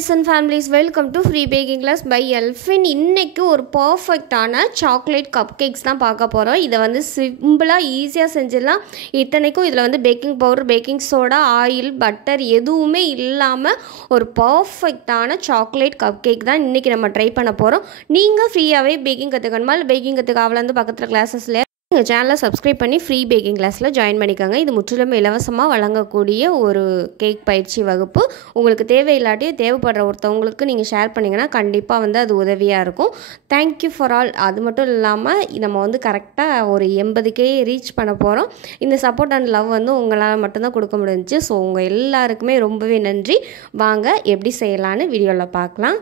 friends and families, welcome to Free Baking Class by Elfin. இன்னைக்கு ஒரு பர்ஃபெக்ட்டான chocolate cup cakes தான் பார்க்க போகிறோம். இதை வந்து சிம்பிளாக ஈஸியாக செஞ்சிடலாம். இத்தனைக்கும் இதில் வந்து baking powder, baking soda, oil, butter எதுவுமே இல்லாமல் ஒரு பர்ஃபெக்டான சாக்லேட் கப் கேக் தான் இன்றைக்கி நம்ம ட்ரை பண்ண போகிறோம். நீங்கள் ஃப்ரீயாகவே பேக்கிங் கற்றுக்கணுமா இல்லை பேக்கிங் கற்றுக்காவில் வந்து பக்கத்தில் கிளாஸஸில் எங்கள் சேனலை சப்ஸ்கிரைப் பண்ணி ஃப்ரீ பேக்கிங் கிளாஸில் ஜாயின் பண்ணிக்கோங்க. இது முற்றிலும் இலவசமாக வழங்கக்கூடிய ஒரு கேக் பயிற்சி வகுப்பு. உங்களுக்கு தேவையில்லாட்டியும் தேவைப்படுற ஒருத்தவங்களுக்கு நீங்கள் ஷேர் பண்ணிங்கன்னா கண்டிப்பாக வந்து அது உதவியாக இருக்கும். Thank you for all. அது மட்டும் இல்லாமல் நம்ம வந்து கரெக்டாக ஒரு 80K ரீச் பண்ண போகிறோம். இந்த சப்போர்ட் அண்ட் லவ் வந்து உங்களால் மட்டும்தான் கொடுக்க முடிஞ்சிச்சு. ஸோ உங்கள் எல்லாருக்குமே ரொம்பவே நன்றி. வாங்க எப்படி செய்யலான்னு வீடியோவில் பார்க்கலாம்.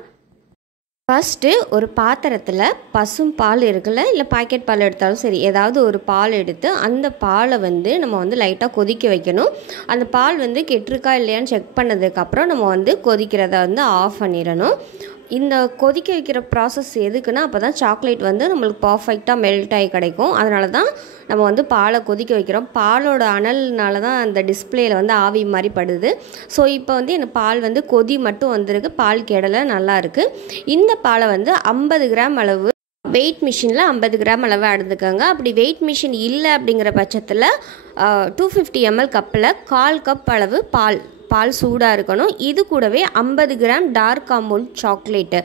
ஃபஸ்ட்டு ஒரு பாத்திரத்தில் பசும் பால் இருக்குல்ல, இல்லை பாக்கெட் பால் எடுத்தாலும் சரி, ஏதாவது ஒரு பால் எடுத்து அந்த பாலை வந்து நம்ம வந்து லைட்டாக கொதிக்க வைக்கணும். அந்த பால் வந்து கெட்டிருக்கா இல்லையான்னு செக் பண்ணதுக்கப்புறம் நம்ம வந்து கொதிக்கிறத வந்து ஆஃப் பண்ணிடணும். இந்த கொதிக்க வைக்கிற ப்ராசஸ் எதுக்குன்னா அப்போ தான் சாக்லேட் வந்து நம்மளுக்கு பர்ஃபெக்டாக மெல்ட் ஆகி கிடைக்கும். அதனால தான் நம்ம வந்து பாலை கொதிக்க வைக்கிறோம். பாலோட அனல்னால தான் அந்த டிஸ்பிளேயில் வந்து ஆவி மாதிரி படுது. ஸோ இப்போ வந்து எனக்கு பால் வந்து கொதி மட்டும் வந்திருக்கு, பால் கெடலை, நல்லா இருக்குது. இந்த பாலை வந்து 50 கிராம் அளவு வெயிட் மிஷினில் 50 கிராம் அளவு எடுத்துக்கோங்க. அப்படி வெயிட் மிஷின் இல்லை அப்படிங்கிற பட்சத்தில் 250 ml கப்பில் 1/4 கப் அளவு பால் சூடாக இருக்கணும். இது கூடவே 50 கிராம் டார்க் அமௌண்ட் சாக்லேட்டு,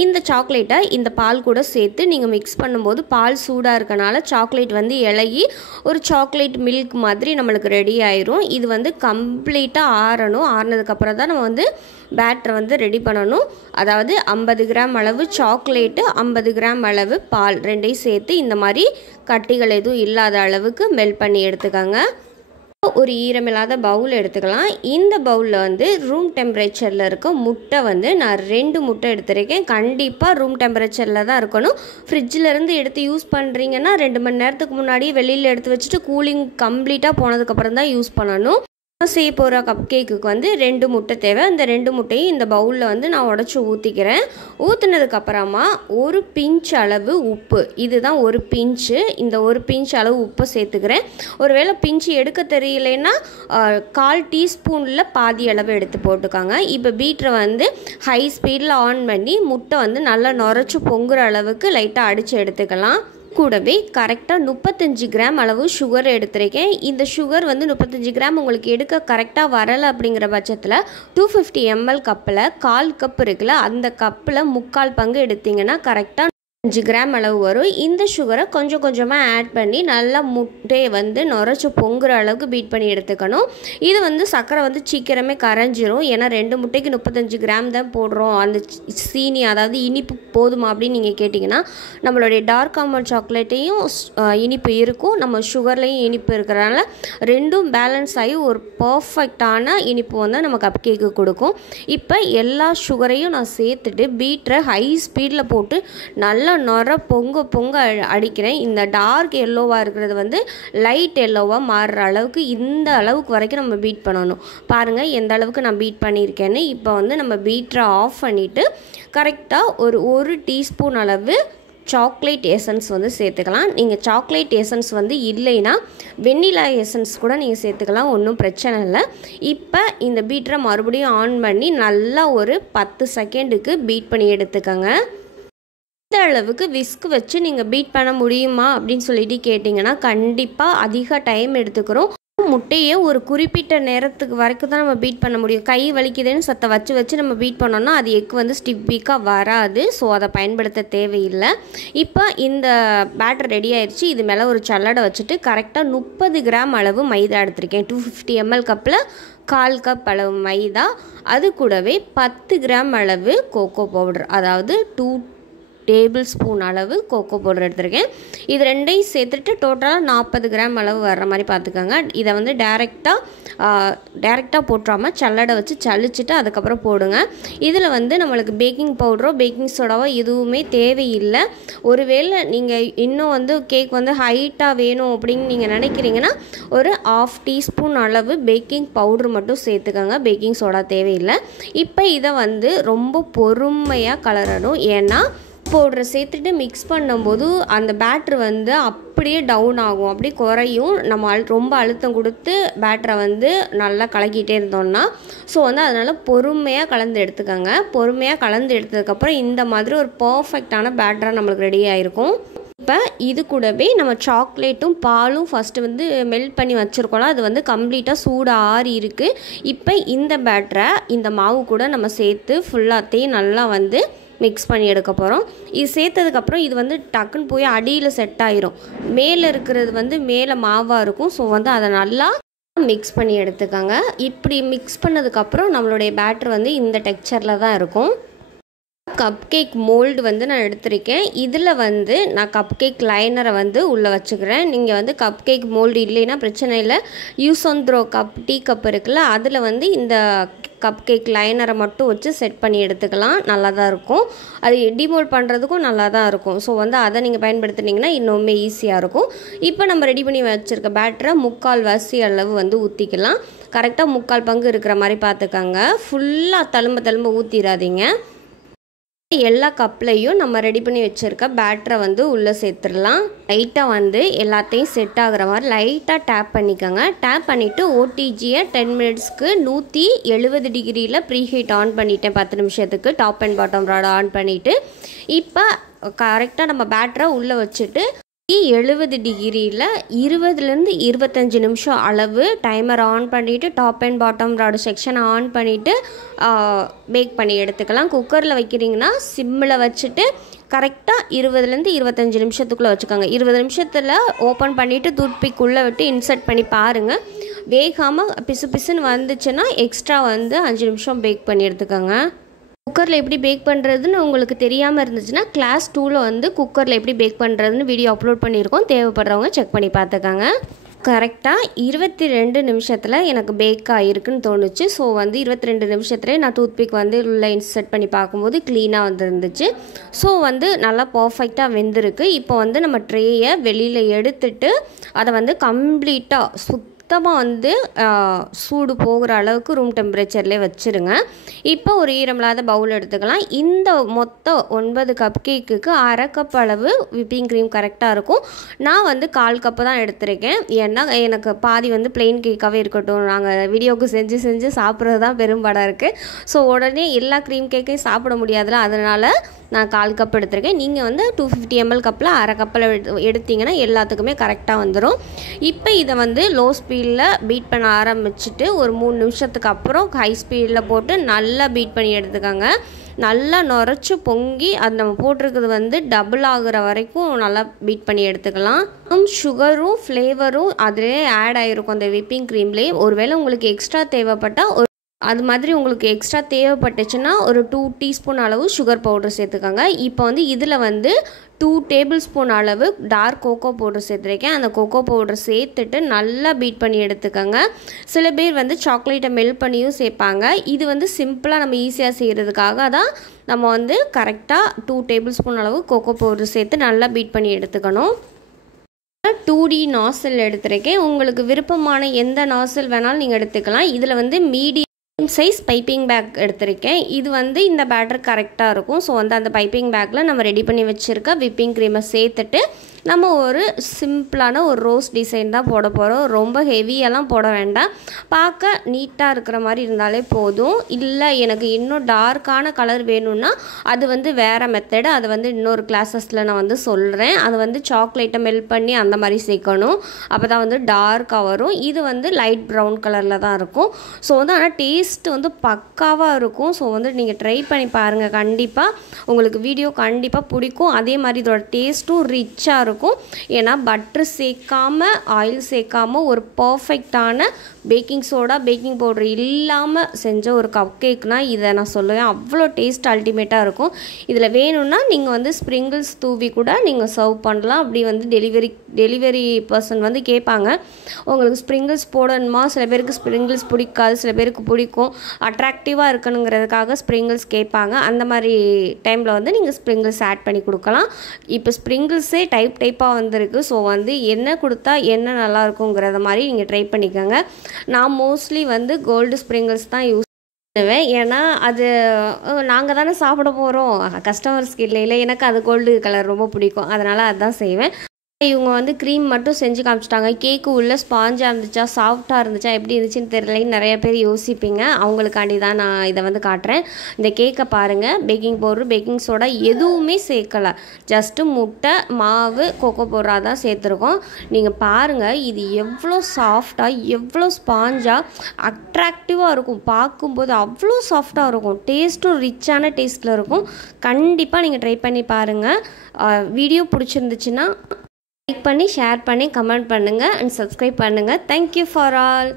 இந்த சாக்லேட்டை இந்த பால் கூட சேர்த்து நீங்கள் மிக்ஸ் பண்ணும்போது பால் சூடாக இருக்கனால சாக்லேட் வந்து இலகி ஒரு சாக்லேட் மில்க் மாதிரி நம்மளுக்கு ரெடி ஆயிரும். இது வந்து கம்ப்ளீட்டாக ஆறணும். ஆறினதுக்கப்புறம் தான் நம்ம வந்து பேட்டரை வந்து ரெடி பண்ணணும். அதாவது 50 கிராம் அளவு சாக்லேட்டு, 50 கிராம் அளவு பால் ரெண்டையும் சேர்த்து இந்த மாதிரி கட்டிகள் எதுவும் இல்லாத அளவுக்கு மெல்ட் பண்ணி எடுத்துக்கோங்க. ஒரு ஈரமில்லாத பவுல் எடுத்துக்கலாம். இந்த பவுலில் வந்து ரூம் டெம்பரேச்சரில் இருக்க முட்டை வந்து நான் 2 முட்டை எடுத்துருக்கேன். கண்டிப்பாக ரூம் டெம்பரேச்சரில் தான் இருக்கணும். ஃப்ரிட்ஜிலேருந்து எடுத்து யூஸ் பண்ணுறீங்கன்னா 2 மணி நேரத்துக்கு முன்னாடி வெளியில் எடுத்து வச்சுட்டு கூலிங் கம்ப்ளீட்டாக போனதுக்கப்புறம் தான் யூஸ் பண்ணணும். செய்ய போகிற கப் கேக்குக்கு வந்து 2 முட்டை தேவை. அந்த 2 முட்டையும் இந்த பவுலில் வந்து நான் உடச்சி ஊற்றிக்கிறேன். ஊற்றுனதுக்கப்புறமா ஒரு பிஞ்ச் அளவு உப்பு, இதுதான் ஒரு பிஞ்சு, இந்த ஒரு பிஞ்ச் அளவு உப்பை சேர்த்துக்கிறேன். ஒருவேளை பிஞ்சு எடுக்க தெரியலைன்னா 1/4 டீஸ்பூனில் பாதி அளவு எடுத்து போட்டுக்காங்க. இப்போ பீட்டரை வந்து ஹை ஸ்பீடில் ஆன் பண்ணி முட்டை வந்து நல்லா நுரைச்சி பொங்குற அளவுக்கு லைட்டாக அடித்து எடுத்துக்கலாம். கூடவே கரெக்டாக 35 கிராம் அளவு சுகர் எடுத்துருக்கேன். இந்த சுகர் வந்து 35 கிராம் உங்களுக்கு எடுக்க கரெக்டாக வரலை அப்படிங்கிற பட்சத்தில் 250 ml கப்பில் 1/4 கப் இருக்குல்ல, அந்த கப்பில் 3/4 பங்கு எடுத்திங்கன்னா கரெக்டாக 5 கிராம் அளவு வரும். இந்த சுகரை கொஞ்சம் கொஞ்சமாக ஆட் பண்ணி நல்லா முட்டையை வந்து நுரைச்சி பொங்குற அளவுக்கு பீட் பண்ணி எடுத்துக்கணும். இது வந்து சர்க்கரை வந்து சீக்கிரமே கரைஞ்சிரும். ஏன்னா 2 முட்டைக்கு 35 கிராம் தான் போடுறோம். அந்த சீனி அதாவது இனிப்பு போதுமா அப்படின்னு நீங்கள் கேட்டிங்கன்னா நம்மளுடைய டார்க் ஆல்மண்ட் சாக்லேட்டையும் இனிப்பு இருக்கும், நம்ம சுகர்லேயும் இனிப்பு இருக்கிறனால ரெண்டும் பேலன்ஸ் ஆகி ஒரு பர்ஃபெக்டான இனிப்பு வந்து நம்ம கப் கேக்கு கொடுக்கும். இப்போ எல்லா சுகரையும் நான் சேர்த்துட்டு பீட்டரை ஹை ஸ்பீடில் போட்டு நல்லா நொர பொங்க அடிக்கிறேன். இந்த டார்க் எல்லோவாக இருக்கிறது வந்து லைட் எல்லோவாக மாறுற அளவுக்கு இந்த அளவுக்கு வரைக்கும் நம்ம பீட் பண்ணணும். பாருங்கள் எந்த அளவுக்கு நான் பீட் பண்ணியிருக்கேன்னு. இப்போ வந்து நம்ம பீட்டரை ஆஃப் பண்ணிவிட்டு கரெக்டாக ஒரு டீஸ்பூன் அளவு சாக்லேட் எசன்ஸ் வந்து சேர்த்துக்கலாம். நீங்கள் சாக்லேட் எசன்ஸ் வந்து இல்லைன்னா வெண்ணிலா எசன்ஸ் கூட நீங்கள் சேர்த்துக்கலாம், ஒன்றும் பிரச்சனை இல்லை. இப்போ இந்த பீட்டரை மறுபடியும் ஆன் பண்ணி நல்லா ஒரு 10 செகண்டுக்கு பீட் பண்ணி எடுத்துக்கோங்க. இந்த அளவுக்கு விஸ்க் வச்சு நீங்கள் பீட் பண்ண முடியுமா அப்படின்னு சொல்லிட்டு கேட்டிங்கன்னா கண்டிப்பாக அதிக டைம் எடுத்துக்கிறோம். முட்டையை ஒரு குறிப்பிட்ட நேரத்துக்கு வரைக்கும் தான் நம்ம பீட் பண்ண முடியும். கை வலிக்குதுன்னு சத்த வச்சு நம்ம பீட் பண்ணோம்னா அது எக் வந்து ஸ்டிஃபிக்காக வராது. ஸோ அதை பயன்படுத்த தேவையில்லை. இப்போ இந்த பேட்டர் ரெடி ஆயிடுச்சு. இது மேலே ஒரு சல்லடை வச்சுட்டு கரெக்டாக 30 கிராம் அளவு மைதா எடுத்திருக்கேன். 250 ml கப்பில் 1/4 கப் அளவு மைதா, அது கூடவே 10 கிராம் அளவு கோகோ பவுடர், அதாவது 2 டேபிள் ஸ்பூன் அளவு கோகோ பவுடர் எடுத்துருக்கேன். இது ரெண்டையும் சேர்த்துட்டு டோட்டலாக 40 கிராம் அளவு வர்ற மாதிரி பார்த்துக்கோங்க. இதை வந்து டேரெக்டாக போட்டுறாமல் சல்லடை வச்சு சளிச்சிட்டு அதுக்கப்புறம் போடுங்க. இதில் வந்து நம்மளுக்கு பேக்கிங் பவுடரோ பேக்கிங் சோடாவோ எதுவுமே தேவையில்லை. ஒருவேளை நீங்கள் இன்னும் வந்து கேக் வந்து ஹைட்டாக வேணும் அப்படின்னு நீங்கள் நினைக்கிறீங்கன்னா ஒரு 1/2 டீஸ்பூன் அளவு பேக்கிங் பவுடர் மட்டும் சேர்த்துக்கோங்க, பேக்கிங் சோடா தேவையில்லை. இப்போ இதை வந்து ரொம்ப பொறுமையாக கலரணும். ஏன்னா பவுடரை சேர்த்துட்டு மிக்ஸ் பண்ணும்போது அந்த பேட்ரு வந்து அப்படியே டவுன் ஆகும், அப்படியே குறையும். நம்ம ரொம்ப அழுத்தம் கொடுத்து பேட்டரை வந்து நல்லா கலக்கிட்டே இருந்தோம்னா ஸோ வந்து அதனால் பொறுமையாக கலந்து எடுத்துக்கோங்க. பொறுமையாக கலந்து எடுத்ததுக்கப்புறம் இந்த மாதிரி ஒரு பர்ஃபெக்டான பேட்டராக நம்மளுக்கு ரெடி ஆகிருக்கும். இப்போ இது கூடவே நம்ம சாக்லேட்டும் பாலும் ஃபஸ்ட்டு வந்து மெல்ட் பண்ணி வச்சுருக்கோம்ல, அது வந்து கம்ப்ளீட்டாக சூடு ஆறி இருக்குது. இப்போ இந்த பேட்டரை இந்த மாவு கூட நம்ம சேர்த்து ஃபுல்லாத்தையும் நல்லா வந்து மிக்ஸ் பண்ணி எடுக்க போகிறோம். இது சேர்த்ததுக்கப்புறம் இது வந்து டக்குன்னு போய் அடியில் செட் ஆயிரும். மேலே இருக்கிறது வந்து மேலே மாவாக இருக்கும். ஸோ வந்து அதை நல்லா மிக்ஸ் பண்ணி எடுத்துக்கோங்க. இப்படி மிக்ஸ் பண்ணதுக்கப்புறம் நம்மளுடைய பேட்டர் வந்து இந்த டெக்ஸ்சரில் தான் இருக்கும். கப் கேக் மோல்டு வந்து நான் எடுத்திருக்கேன். இதில் வந்து நான் கப் கேக் லைனரை வந்து உள்ளே வச்சுக்கிறேன். நீங்கள் வந்து கப் கேக் மோல்டு இல்லைன்னா பிரச்சனை இல்லை. Use and throw cup tea cup இருக்குல்ல, அதில் வந்து இந்த கப் கேக் லைனரை மட்டும் வச்சு செட் பண்ணி எடுத்துக்கலாம். நல்லா தான் இருக்கும். அது டிமோல்ட் பண்ணுறதுக்கும் நல்லா தான் இருக்கும். ஸோ வந்து அதை நீங்கள் பயன்படுத்தினீங்கன்னா இன்னுமே ஈஸியாக இருக்கும். இப்போ நம்ம ரெடி பண்ணி வச்சுருக்க பேட்டரை 3/4 வாசி அளவு வந்து ஊற்றிக்கலாம். கரெக்டாக 3/4 பங்கு இருக்கிற மாதிரி பார்த்துக்கோங்க. ஃபுல்லாக தழும்ப ஊற்றிடாதீங்க. எல்லா கப்லையும் நம்ம ரெடி பண்ணி வச்சுருக்க பேட்டரை வந்து உள்ளே சேர்த்துடலாம். லைட்டாக வந்து எல்லாத்தையும் செட் ஆகிற மாதிரி லைட்டாக டேப் பண்ணிக்கோங்க. டேப் பண்ணிவிட்டு ஓடிஜியை 10 மினிட்ஸ்க்கு 170 டிகிரியில் ப்ரீஹீட் ஆன் பண்ணிட்டேன். 10 நிமிஷத்துக்கு top and bottom rod on பண்ணிவிட்டு இப்போ கரெக்டாக நம்ம பேட்டரை உள்ளே வச்சுட்டு 70 டிகிரியில் 20லேருந்து 25 நிமிஷம் அளவு டைமர் ஆன் பண்ணிவிட்டு டாப் அண்ட் பாட்டம் ராடு செக்ஷனை ஆன் பண்ணிவிட்டு பேக் பண்ணி எடுத்துக்கலாம். குக்கரில் வைக்கிறீங்கன்னா சிம்மில் வச்சுட்டு கரெக்டாக 20லேருந்து 25 நிமிஷத்துக்குள்ளே வச்சுக்கோங்க. 20 நிமிஷத்தில் ஓப்பன் பண்ணிவிட்டு டூத்பிக் உள்ளே விட்டு இன்சர்ட் பண்ணி பாருங்கள். வேகாமல் பிசு பிசுன்னு வந்துச்சுன்னா எக்ஸ்ட்ரா வந்து 5 நிமிஷம் பேக் பண்ணி எடுத்துக்கோங்க. குக்கரில் எப்படி பேக் பண்ணுறதுன்னு உங்களுக்கு தெரியாமல் இருந்துச்சுன்னா கிளாஸ் 2ல் வந்து குக்கரில் எப்படி பேக் பண்ணுறதுன்னு வீடியோ அப்லோட் பண்ணியிருக்கோம். தேவைப்படுறவங்க செக் பண்ணி பார்த்துக்கோங்க. கரெக்டாக 22 நிமிஷத்தில் எனக்கு பேக் ஆகிருக்குன்னு தோணுச்சு. ஸோ வந்து 22 நிமிஷத்துலேயே நான் டூத்பிக் வந்து உள்ளே இன்சர்ட் பண்ணி பார்க்கும்போது க்ளீனாக வந்துருந்துச்சு. ஸோ வந்து நல்லா பர்ஃபெக்டாக வெந்திருக்கு. இப்போ வந்து நம்ம ட்ரேயை வெளியில் எடுத்துட்டு அதை வந்து கம்ப்ளீட்டாக சுத்தமாக வந்து சூடு போகிற அளவுக்கு ரூம் டெம்பரேச்சர்லேயே வச்சுருங்க. இப்போ ஒரு ஈரமில்லாத பவுல் எடுத்துக்கலாம். இந்த மொத்தம் 9 கப் கேக்குக்கு 1/2 கப் அளவு விப்பிங் க்ரீம் கரெக்டாக இருக்கும். நான் வந்து 1/4 கப்பு தான் எடுத்திருக்கேன். ஏன்னா எனக்கு பாதி வந்து பிளெயின் கேக்காகவே இருக்கட்டும், நாங்கள் வீடியோவுக்கு செஞ்சு சாப்பிட்றது தான் பெரும்பாடாக இருக்குது. ஸோ உடனே எல்லா க்ரீம் கேக்கையும் சாப்பிட முடியாதுல, அதனால் நான் 1/4 கப் எடுத்திருக்கேன். நீங்கள் வந்து 250 ml கப்பில் 1/2 கப்பில் எடுத்திங்கன்னா எல்லாத்துக்குமே கரெக்டாக வந்துடும். இப்போ இதை வந்து லோ ஸ்பீடில் பீட் பண்ண ஆரம்பிச்சுட்டு ஒரு 3 நிமிஷத்துக்கு அப்புறம் ஹை ஸ்பீடில் போட்டு நல்லா பீட் பண்ணி எடுத்துக்கோங்க. நல்லா நுரைச்சி பொங்கி அது நம்ம போட்டிருக்கிறது வந்து டபுள் ஆகுற வரைக்கும் நல்லா பீட் பண்ணி எடுத்துக்கலாம். சுகரும் ஃப்ளேவரும் அதிலே ஆட் ஆகிருக்கும் அந்த விப்பிங் க்ரீம்லேயே. ஒருவேளை உங்களுக்கு எக்ஸ்ட்ரா தேவைப்பட்டால் அது மாதிரி உங்களுக்கு எக்ஸ்ட்ரா தேவைப்பட்டுச்சுன்னா ஒரு 2 டீஸ்பூன் அளவு சுகர் பவுடர் சேர்த்துக்கோங்க. இப்போ வந்து இதில் வந்து 2 டேபிள் ஸ்பூன் அளவு டார்க் கோகோ பவுடர் சேர்த்துருக்கேன். அந்த கோகோ பவுடர் சேர்த்துட்டு நல்லா பீட் பண்ணி எடுத்துக்கோங்க. சில பேர் வந்து சாக்லேட்டை மெல்ட் பண்ணியும் சேர்ப்பாங்க. இது வந்து சிம்பிளாக நம்ம ஈஸியாக செய்கிறதுக்காக தான் நம்ம வந்து கரெக்டாக 2 டேபிள் ஸ்பூன் அளவு கோகோ பவுடர் சேர்த்து நல்லா பீட் பண்ணி எடுத்துக்கணும். 2D நாசில் எடுத்துருக்கேன். உங்களுக்கு விருப்பமான எந்த நாசில் வேணாலும் நீங்கள் எடுத்துக்கலாம். இதில் வந்து மீடியம் சைஸ் பைப்பிங் பேக் எடுத்திருக்கேன். இது வந்து இந்த பேட்டர் கரெக்டாக இருக்கும். ஸோ வந்து அந்த பைப்பிங் பேக்கில் நம்ம ரெடி பண்ணி வச்சுருக்க விப்பிங் க்ரீமை சேர்த்துட்டு நம்ம ஒரு சிம்பிளான ஒரு ரோஸ் டிசைன் தான் போட போகிறோம். ரொம்ப ஹெவியெல்லாம் போட வேண்டாம். பார்க்க நீட்டாக இருக்கிற மாதிரி இருந்தாலே போதும். இல்லை எனக்கு இன்னும் டார்க்கான கலர் வேணும்னா அது வந்து வேறு மெத்தடு, அது வந்து இன்னொரு கிளாஸஸில் நான் வந்து சொல்கிறேன். அது வந்து சாக்லேட்டை மெல்ட் பண்ணி அந்த மாதிரி சேர்க்கணும். அப்போ தான் வந்து டார்க்காக வரும். இது வந்து லைட் ப்ரௌன் கலரில் தான் இருக்கும். ஸோ வந்து ஆனால் டேஸ்ட்டு வந்து பக்காவாக இருக்கும். ஸோ வந்து நீங்கள் ட்ரை பண்ணி பாருங்கள். கண்டிப்பாக உங்களுக்கு வீடியோ கண்டிப்பாக பிடிக்கும். அதே மாதிரி இதோட டேஸ்ட்டும் ரிச்சாக இருக்கும். ஏன்னா பட்டர் சேர்க்காமல் ஆயில் சேர்க்காமல் ஒரு பர்ஃபெக்டான பேக்கிங் சோடா பேக்கிங் பவுடர் இல்லாமல் செஞ்ச ஒரு கப் கேக்னால் இதை நான் சொல்லுவேன். அவ்வளோ டேஸ்ட் அல்டிமேட்டாக இருக்கும். இதில் வேணும்னா நீங்கள் வந்து ஸ்ப்ரிங்கிள்ஸ் தூவி கூட நீங்கள் சர்வ் பண்ணலாம். அப்படி வந்து டெலிவரி பர்சன் வந்து கேட்பாங்க, உங்களுக்கு ஸ்ப்ரிங்கிள்ஸ் போடணுமா? சில பேருக்கு ஸ்ப்ரிங்கிள்ஸ் பிடிக்காது, சில பேருக்கு பிடிக்கும். அட்ராக்டிவாக இருக்கணுங்கிறதுக்காக ஸ்ப்ரிங்கிள்ஸ் கேட்பாங்க. அந்த மாதிரி டைமில் வந்து நீங்கள் ஸ்ப்ரிங்கிள்ஸ் ஆட் பண்ணி கொடுக்கலாம். இப்போ ஸ்ப்ரிங்கிள்ஸே டைப்பாக வந்திருக்கு. ஸோ வந்து என்ன கொடுத்தா என்ன நல்லா இருக்குங்கிறத மாதிரி நீங்கள் ட்ரை பண்ணிக்கோங்க. நான் மோஸ்ட்லி வந்து கோல்டு ஸ்ப்ரிங்கிள்ஸ் தான் யூஸ் பண்ணுவேன். ஏன்னா அது நாங்கள் தானே சாப்பிட போகிறோம், கஸ்டமர்ஸ்க்கு இல்லை எனக்கு அது கோல்டு கலர் ரொம்ப பிடிக்கும், அதனால் அதுதான் செய்வேன். இவங்க வந்து க்ரீம் மட்டும் செஞ்சு காமிச்சிட்டாங்க. கேக்கு உள்ள ஸ்பாஞ்சாக இருந்துச்சா சாஃப்டாக இருந்துச்சா எப்படி இருந்துச்சுன்னு தெரியலன்னு நிறைய பேர் யோசிப்பீங்க. அவங்களுக்காண்டி தான் நான் இதை வந்து காட்டுறேன். இந்த கேக்கை பாருங்கள், பேக்கிங் பவுடர் பேக்கிங் சோடா எதுவுமே சேர்க்கலை, ஜஸ்ட்டு முட்டை மாவு கோகோ பவுடராக தான் சேர்த்துருக்கோம். நீங்கள் பாருங்கள் இது எவ்வளோ சாஃப்டாக எவ்வளோ ஸ்பாஞ்சாக அட்ராக்டிவாக இருக்கும், பார்க்கும்போது அவ்வளோ சாஃப்டாக இருக்கும், டேஸ்ட்டும் ரிச்சான டேஸ்ட்டில் இருக்கும். கண்டிப்பாக நீங்கள் ட்ரை பண்ணி பாருங்கள். வீடியோ பிடிச்சிருந்துச்சுன்னா லைக் பண்ணி ஷேர் பண்ணி கமெண்ட் பண்ணுங்கள் அண்ட் சப்ஸ்கிரைப் பண்ணுங்கள். Thank you for all.